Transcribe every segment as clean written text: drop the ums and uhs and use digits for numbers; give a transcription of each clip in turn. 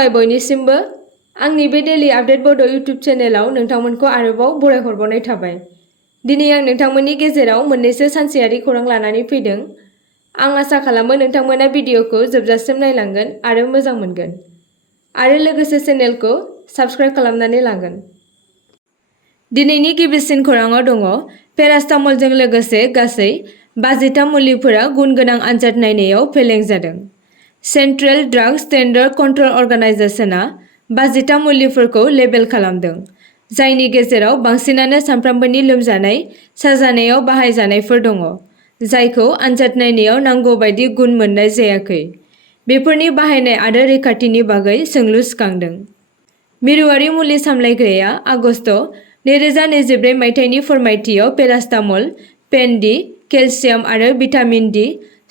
खुलुमबाय बयनिसिमबो आंनि बे डेली आपडेट बड' इउट्युब चेनेलाव नोंथांमोनखौ आरोबाव बरायहरबावनाय थाबाय। दिनै आं नोंथांमोननि गेजेराव मोननैसो सानसेयारि खौरां लानानै फैदों। आं आसा खालामो नोंथांमोना भिडिअखौ जोबजासिम नायलांगोन आरो मोजां मोनगोन आरो लोगोसे चेनेलखौ साबस्क्राइब खालामनानै लागोन। दिनैनि गिबिसिन खौराङाव दङ पेरास्टामलजों लोगोसे गासै 53 मुलिफोरा गुन गोनां आनजाद नायनायाव फेलें जादों। सेन्ट्रेल ड्राग स्टेन्डार्ड कन्ट्रल अर्गानाइजेशनआ 53 मुलिफोरखौ लेबेल खालामदों, जायनि गेजेराव बांसिनानो सानफ्रोमबोनि लोमजानाय साजानायाव बाहायजानायफोर दङ, जायखौ आनजाद नायनायाव नांगौ बायदि गुन मोननाय जायाखै। बेफोरनि बाहायनाय आरो रैखाथिनि बागै सोंलु सिखांदों। मिरुआरि मुलि सामलायग्राया आगस्त 2024 मायथाइनि फोरमायथियाव पेरास्टामल, पेन डि, केलसियाम आरो भिटामिन डि,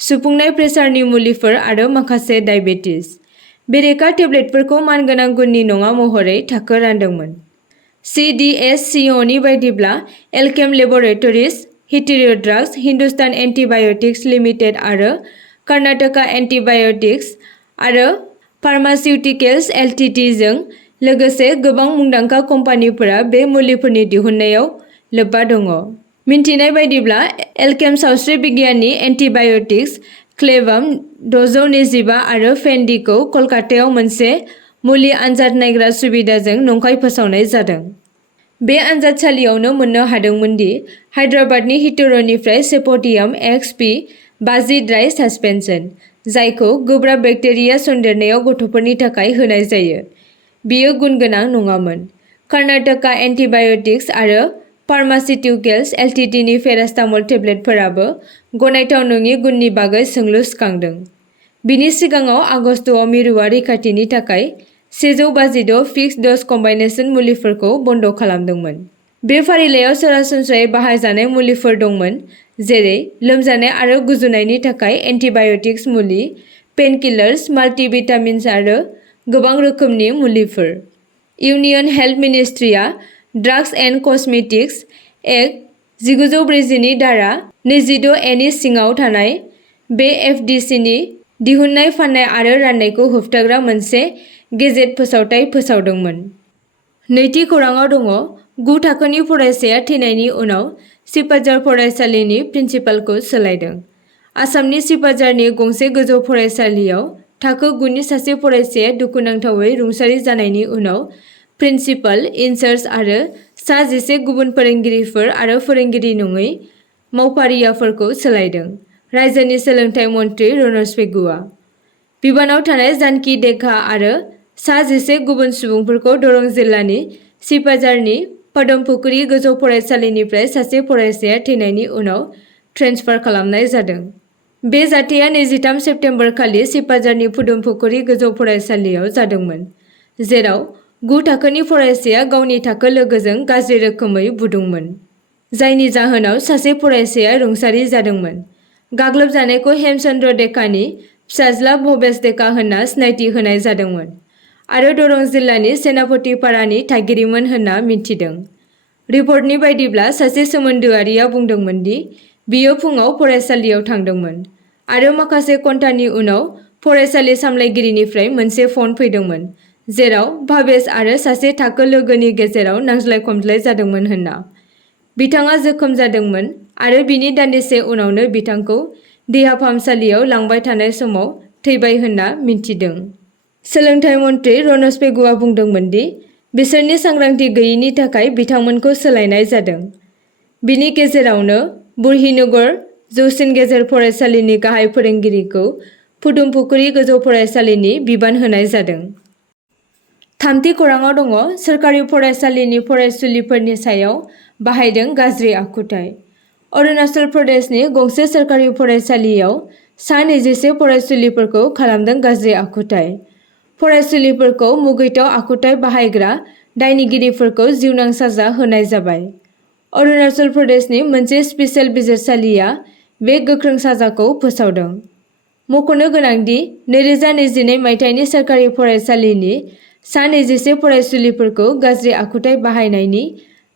सुफुंनाय प्रेसारनि मुलिफोर आरो माखासे डायबेटिस बेरेखा टेब्लेटफोरखौ मानगोनां गुननि नङा महरै थाखो रानदोंमोन। CDSCOनि बायदिब्ला एलकेम लेबरेटरिज, हिटेरिय ड्राग्स, हिन्दुस्तान एन्टिबाय'टिक्स लिमिटेड आरो कर्नाटका एन्टिबाय'टिक्स आरो फार्मासिउटिकेल्स एलटिडि जों लोगोसे गोबां मुंदांखा कम्पानिफोरा बे मुलिफोरनि दिहुननायाव लोब्बा दङ। मिन्थिनाय बायदिब्ला एलकेम सावस्रि बिगियाननि एन्टिबाय'टिक्स क्लेभाम 625 आरो फेन डि खौ कलकातायाव मोनसे मुलि आनजाद नायग्रा सुबिदाजों नंखाय फोसावनाय जादों। बे आनजादसालियावनो मोननो हादोंमोन दि हायद्राबादनि हिटेर'निफ्राय सेप'डियाम XP50 ड्राइ सासपेनसन, जायखौ गोब्राब बेक्टेरिया सन्देरनायाव गथ'फोरनि थाखाय होनाय जायो, बेयो गुन गोनां नङामोन। कर्नाटका एन्टिबाय'टिक्स आरो फार्मासिउटिकेल्स एलटिडि नि पेरास्टामल टेब्लेटफोराबो गनायथाव नङि गुननि बागै सोंलु सिखांदों। बिनि सिगाङाव आगस्तआव मिरुआ रैखाथिनि थाखाय 156 फिक्स्ड ड'ज कम्बाइनेशन मुलिफोरखौ बन्द खालामदोंमोन। बे फारिलाइयाव सरासनस्रायै बाहायजानाय मुलिफोर दंमोन, जेरै लोमजानाय आरो गुजुनायनि थाखाय एन्टिबाय'टिक्स मुलि, पेनकिलार्स, माल्टिभिटामिन्स आरो गोबां रोखोमनि मुलिफोर। इउनियन हेल्थ मिनिस्ट्रिया ड्राग्स एन्ड कस्मेटिक्स एक्ट 1940 नि धारा 26A नि सिङाव थानाय बे एफडिसिनि दिहुननाय, फाननाय आरो राननायखौ होबथाग्रा मोनसे गेजेट फोसावथाय फोसावदोंमोन। नैथि खौराङाव दङ 9 थाखोनि फरायसाया थैनायनि उनाव सिपाझार फरायसालिनि प्रिन्सिपालखौ सोलायदों। आसामनि सिपाझारनि गंसे गोजौ फरायसालियाव थाखो 9 नि सासे फरायसाया दुखुनांथावै रुंसारि जानायनि उनाव प्रिन्सिपाल, इनचार्ज आरो सा 11 गुबुन फोरोंगिरिफोर आरो फोरोंगिरि नङै मावफारियाफोरखौ सोलायदों। रायजोनि सोलोंथाइ मन्थ्रि रनज पेगुआ बिबानाव थानाय जानकि डेका आरो सा 11 गुबुन सुबुंफोरखौ दरं जिल्लानि सिपाझारनि पदमपुकुरि गोजौ फरायसालिनिफ्राय सासे फरायसाया थैनायनि उनाव ट्रेन्सफार खालामनाय जादों। बे जाथाया 23 सेप्तेम्बर खालि सिपाझारनि पदमपुकुरि गोजौ फरायसालियाव जादोंमोन, जेराव 9 थाखोनि फरायसाया गावनि थाखो लोगोजों गाज्रि रोखोमै बुदोंमोन, जायनि जाहोनाव सासे फरायसाया रुंसारि जादोंमोन। गाग्लोबजानायखौ हेमचन्द्र डेकानि फिसाज्ला भबेश डेका होनना सिनायथि होनाय जादोंमोन आरो दरं जिल्लानि सेनापतिपारानि थागिरिमोन होनना मिथिदों। रिपर्टनि बायदिब्ला सासे सोमोन्दोआरिया बुंदोंमोन दि बियो फुङाव फरायसालियाव थांदोंमोन आरो माखासे घन्टानि उनाव फरायसालि सामलायगिरिनिफ्राय मोनसे फन फैदोंमोन, जेराव भबेश आरो सासे थाखो लोगोनि गेजेराव नांज्लाय-खमज्लाय जादोंमोन होनना। बिथाङा जोखोम जादोंमोन आरो बिनि दान्दिसे उनावनो बिथांखौ देहा फाहामसालियाव लांबाय थानाय समाव थैबाय होनना मिथिदों। सोलोंथाइ मन्थ्रि रनज पेगुआ बुंदोंमोन दि बिसोरनि सांग्रांथि गैयैनि थाखाय बिथांमोनखौ सोलायनाय जादों। बिनि गेजेरावनो बुरहीनगर जौसिन गेजेर फरायसालिनि गाहाय फोरोंगिरिखौ पदमपुकुरि गोजौ फरायसालिनि बिबान होनाय जादों। थामथि खौराङाव दङ सोरखारि फरायसालिनि फरायसुलिफोरनि सायाव बाहायदों गाज्रि आखुथाय। अरुणाचल प्रदेशनि गंसे सोरखारि फरायसालियाव सा 21 फरायसुलिफोरखौ खालामदों गाज्रि आखुथाय। फरायसुलिफोरखौ मुगैथाव आखुथाय बाहायग्रा दायनिगिरिफोरखौ जिउनां साजा होनाय जाबाय। अरुणाचल प्रदेशनि मोनसे स्पेसियेल बिजिरसालिया बे गोख्रों साजाखौ फोसावदों। मख'नो गोनांदि 2021 मायथाइनि सोरखारि फरायसालिनि सा 21 फरायसुलिफोरखौ गाज्रि आखुथाय बाहायनायनि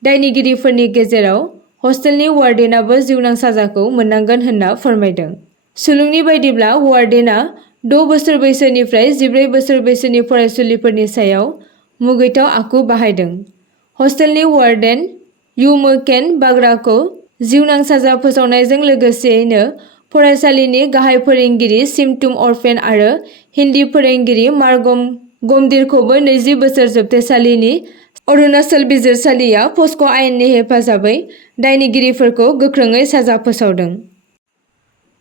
दायनिगिरिफोरनि गेजेराव हस्टेलनि वार्डेनाबो जिउनां साजाखौ मोननांगोन होनना फोरमायदों। सुलुंनि बायदिब्ला वार्डेना 6 बोसोर बैसोनिफ्राय 14 बोसोर बैसोनि फरायसुलिफोरनि सायाव मुगैथाव आखु बाहायदों। हस्टेलनि वार्डेन युमकेन बाग्राखौ जिउनां साजा फोसावनायजों लोगोसेयैनो फरायसालिनि गाहाय फोरोंगिरि सिमटुम अरफेन आरो हिन्दी फोरोंगिरि मारगम गमदिरखौबो 20 बोसोर जोबथेसालिनि अरुणाचल बिजिरसालिया पस्क' आयेननि हेफाजाबै दायनिगिरिफोरखौ गोख्रोङै साजा फोसावदों।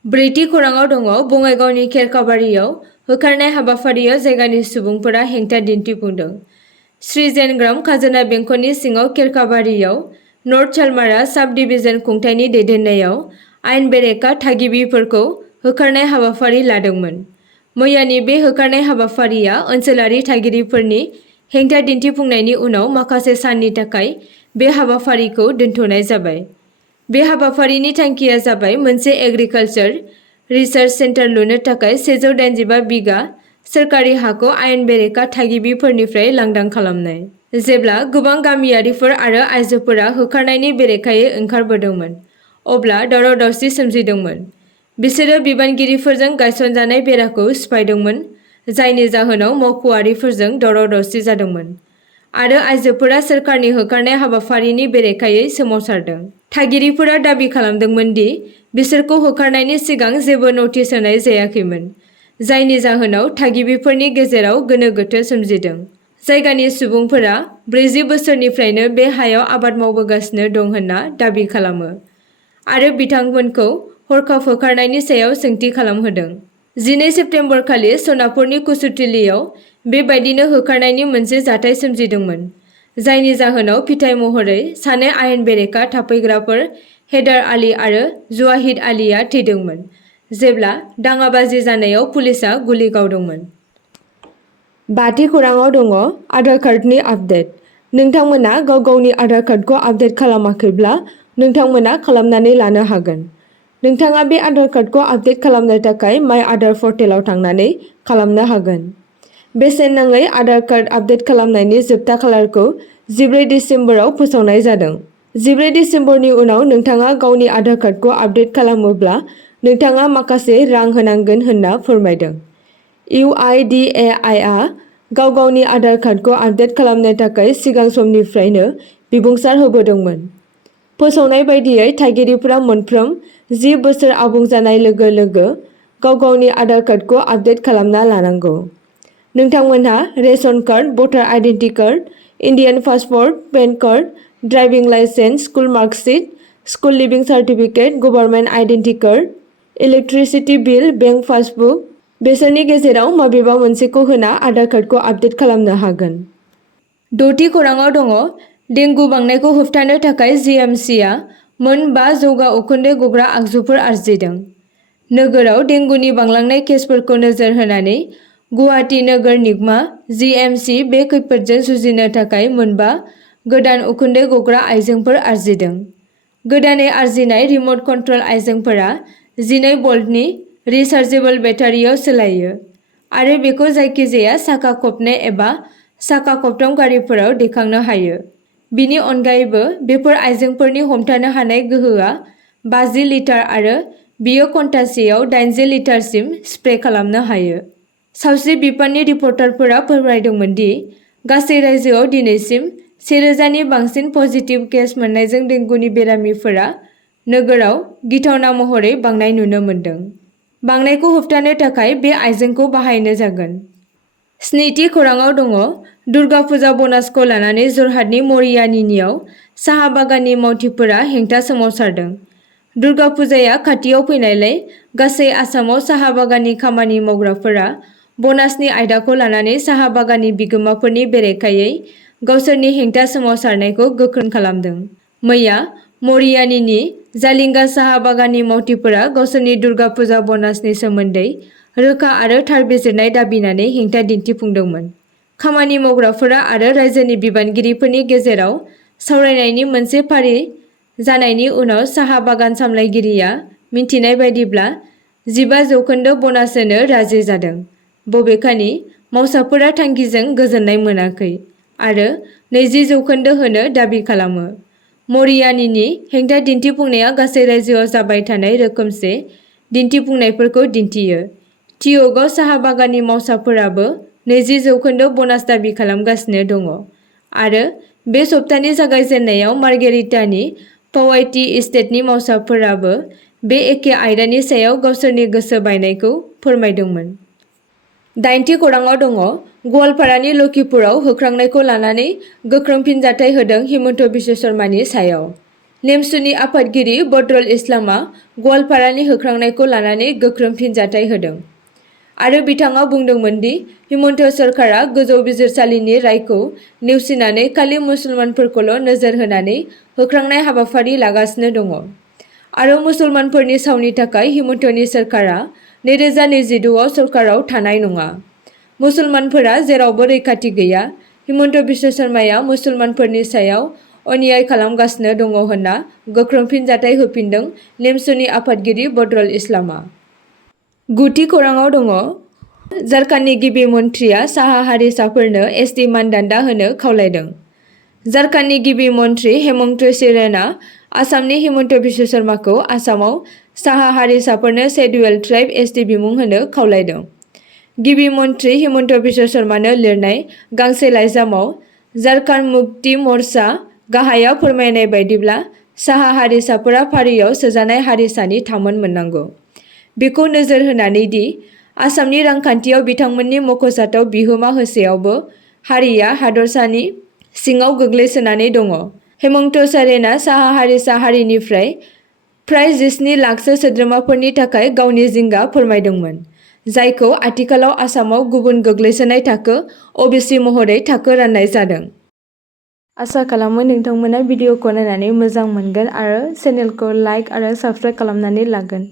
ब्रैथि खौराङाव दङ बङाइगावनि खेरखाबारियाव होखारनाय हाबाफारियाव जायगानि सुबुंफोरा हेंथा दिन्थिफुंदों। श्री जेनग्राम खाजोना बेंखननि सिङाव खेरखाबारियाव नर्थ सालमारा साब डिभिजन खुंथायनि दैदेननायाव आयेन बेरेखा थागिबिफोरखौ होखारनाय हाबाफारि लादोंमोन। मैयानि बे होखारनाय हाबाफारिया ओनसोलारि थागिरिफोरनि हेंथा दिन्थिफुंनायनि उनाव माखासे साननि थाखाय बे हाबाफारिखौ दोनथ'नाय जाबाय। बे हाबाफारिनि थांखिया जाबाय मोनसे एग्रिकालचार रिसार्च सेन्टार लुनो थाखाय 185 बिगा सोरखारि हाखौ आयेन बेरेखा थागिबिफोरनिफ्राय लांदां खालामनाय। जेब्ला गोबां गामियारिफोर आरो आइजोफोरा होखारनायनि बेरेखायै ओंखारबोदोंमोन, अब्ला दावराव-दावसि सोमजिदोंमोन। बिसोरो बिबानगिरिफोरजों गायसनजानाय बेराखौ सिफायदोंमोन, जायनि जाहोनाव मावख'आरिफोरजों दावराव-दावसि जादोंमोन आरो आइजोफोरा सोरखारनि होखारनाय हाबाफारिनि बेरेखायै सोमावसारदों। थागिरिफोरा दाबि खालामदोंमोन दि बिसोरखौ होखारनायनि सिगां जेबो नटिस होनाय जायाखैमोन, जायनि जाहोनाव थागिबिफोरनि गेजेराव गोनो-गोथो सोमजिदों। जायगानि सुबुंफोरा 40 बोसोरनिफ्रायनो बे हायाव आबाद मावबोगासिनो दं होनना दाबि खालामो आरो बिथांमोनखौ हरखाब होखारनायनि सायाव सोंथि खालामहोदों। 12 सेप्तेम्बर खालि सनापुरनि कुसुथिलियाव बेबायदिनो होखारनायनि मोनसे जाथाय सोमजिदोंमोन, जायनि जाहोनाव फिथाय महरै सानै आयेन बेरेखा थाफैग्राफोर हेदार आली आरो जुवाहिद आलीआ थैदोंमोन, जेब्ला दाङाबाजि जानायाव पुलिसआ गुलि गावदोंमोन। बाथि खौराङाव दङ आधार कार्डनि आपडेट। नोंथांमोना गाव-गावनि आधार कार्डखौ आपडेट खालामाखैब्ला नोंथांमोना खालामनानै लानो हागोन। नोंथाङा बे आधार कार्डखौ आपडेट खालामनो थाखाय माय आधार पर्टेलाव थांनानै खालामनो हागोन। बेसेन नाङै आधार कार्ड आपडेट खालामनायनि जोबथा खालारखौ 14 दिसेम्बराव फोसावनाय जादों। 14 दिसेम्बरनि उनाव नोंथाङा गावनि आधार कार्डखौ आपडेट खालामोब्ला नोंथाङा माखासे रां होनांगोन होनना फोरमायदों। UIDAI-आ गाव-गावनि आधार कार्डखौ आपडेट खालामनो थाखाय सिगां समनिफ्रायनो बिबुंसार होबोदोंमोन। फोसावनाय बायदियै थागिरिफोरा मोनफ्रोम 10 बोसोर आबुं जानाय लोगो-लोगो गाव-गावनि आधार कार्डखौ आपडेट खालामना लानांगौ। नोंथांमोनहा ration card, voter identity card, Indian passport, PAN card, driving licence, school marksheet, school leaving certificate, government identity card, electricity bill, bank passbook बेसोरनि गेजेराव माबेबा मोनसेखौ होना आधार कार्डखौ आपडेट खालामनो हागोन। द'थि खौराङाव दङ डेंगु बांनायखौ होबथानो थाखाय GMCआ मोन 5 जौगा उखुन्दै गग्रा आगजुफोर आरजिदों। नोगोराव डेंगुनि बांलांनाय केसफोरखौ नोजोर होनानै गुवाहाटी नोगोर निगमा GMC बे खैफोदजों जुजिनो थाखाय मोन 5 गोदान उखुन्दै गग्रा आइजेंफोर आरजिदों। गोदानै आरजिनाय रिमट कन्ट्रल आइजेंफोरा 12 भल्टनि रिचार्जेबल बेटारियाव सोलायो आरो बेखौ जायखिजाया साखा खबनै एबा साखा खबथाम गारिफोराव दैखांनो हायो। बिनि अनगायैबो बेफोर आइजेंफोरनि हमथानो हानाय गोहोआ 50 लिटार आरो बेयो घन्टासेयाव 80 लिटारसिम स्प्रे खालामनो हायो। सावस्रि बिफाननि रिपर्टारफोरा फोरमायदोंमोन दि गासै रायजोआव दिनैसिम 1000 नि बांसिन पजिटिभ केस मोननायजों डेंगुनि बेरामिफोरा नोगोराव गिथावना महरै बांनाय नुनो मोन्दों। बांनायखौ होबथानो थाखाय बे आइजेंखौ बाहायनो जागोन। स्निथि खौराङाव दङ दुर्गा फुजा ब'नासखौ लानानै जरहाटनि मरियानिनियाव साहा बागाननि मावथिफोरा हेंथा सोमावसारदों। दुर्गा फुजाया खाथियाव फैनायलाय गासै आसामाव साहा बागाननि खामानि मावग्राफोरा ब'नासनि आयदाखौ लानानै साहा बागाननि बिगोमाफोरनि बेरेखायै गावसोरनि हेंथा सोमावसारनायखौ गोख्रों खालामदों। मैया मरियानिनि जालिंगा साहा बागाननि मावथिफोरा गावसोरनि दुर्गा फुजा ब'नासनि सोमोन्दै रोखा आरो थार बिजिरनाय दाबिनानै हेंथा दिन्थिफुंदोंमोन। खामानि मावग्राफोरा आरो रायजोनि बिबानगिरिफोरनि गेजेराव सावरायनायनि मोनसे फारि जानायनि उनाव साहा बागान सामलायगिरिया मिथिनाय बायदिब्ला 15% ब'नास होनो राजि जादों। बबेखानि मावसाफोरा थांखिजों गोजोननाय मोनाखै आरो 20% होनो दाबि खालामो। मरियानिनि हेंथा दिन्थिफुंनाया गासै रायजोआव जाबाय थानाय रोखोमसे दिन्थिफुंनायफोरखौ दिन्थियो। टिय'गआव साहा बागाननि मावसाफोराबो 20% ब'नास दाबि खालामगासिनो दङ आरो बे सप्तानि जागायजेननायाव मार्गेरिटानि पावाइटि एस्टेटनि मावसाफोराबो बे एखे आयदानि सायाव गावसोरनि गोसो बायनायखौ फोरमायदोंमोन। 8थि खौराङाव दङ गवालपारानि लखिपुराव होख्रांनायखौ लानानै गोख्रों फिनजाथाय होदों हिमन्त बिश्व शर्मानि सायाव। नेमसुनि आफादगिरि बदरुल इस्लामआ गवालपारानि होख्रांनायखौ लानानै गोख्रों फिनजाथाय होदों आरो बिथाङा बुंदोंमोन दि हिमन्त सरकारा गोजौ बिजिरसालिनि रायखौ नेवसिनानै खालि मुसलमानफोरखौल' नोजोर होनानै होख्रांनाय हाबाफारि लागासिनो दङ आरो मुसलमानफोरनि सावनि थाखाय हिमन्तनि सरकारा 2026आव सरकाराव थानाय नङा। मुसलमानफोरा जेरावबो रैखाथि गैया। हिमन्त बिश्व शर्माया मुसलमानफोरनि सायाव अन्याय खालामगासिनो दङ होनना गोख्रों फिनजाथाय होफिनदों नेमसुनि आफादगिरि बदरुल इस्लामआ। 9थि खौराङाव दङ झारखान्डनि गिबि मन्थ्रिया साहा हारिसाफोरनो एसटि मानदान्दा होनो खावलायदों। झारखान्डनि गिबि मन्थ्रि हेमंत सोरेनआ आसामनि हिमन्त बिश्व शर्माखौ आसामाव साहा हारिसाफोरनो शेड्युल ट्राइब एसटि बिमुं होनो खावलायदों। गिबि मन्थ्रि हिमन्त बिश्व शर्मानो लिरनाय गांसे लाइजामाव झारखान्ड मुक्ति मर्चा गाहाया फोरमायनाय बायदिब्ला साहा हारिसाफोरा फारियाव सोजानाय हारिसानि थामोन मोननांगौ। बेखौ नोजोर होनानै दि आसामनि रांखान्थियाव बिथांमोननि मख'जाथाव बिहोमा होसेयावबो हारिया हादरसानि सिङाव गोग्लैसोनानै दङ। हेमंत सोरेनआ साहा हारिसा हारिनिफ्राय फ्राय 17 लाखसो सोद्रोमाफोरनि थाखाय गावनि जिंगा फोरमायदोंमोन, जायखौ आथिखालाव आसामाव गुबुन गोग्लैसोनाय थाखो अबिसि महरै थाखो राननाय जादों। आसा खालामो नोंथांमोना भिडिअखौ नायनानै मोजां मोनगोन आरो चेनेलखौ लाइक आरो साबस्क्राइब खालामनानै लागोन।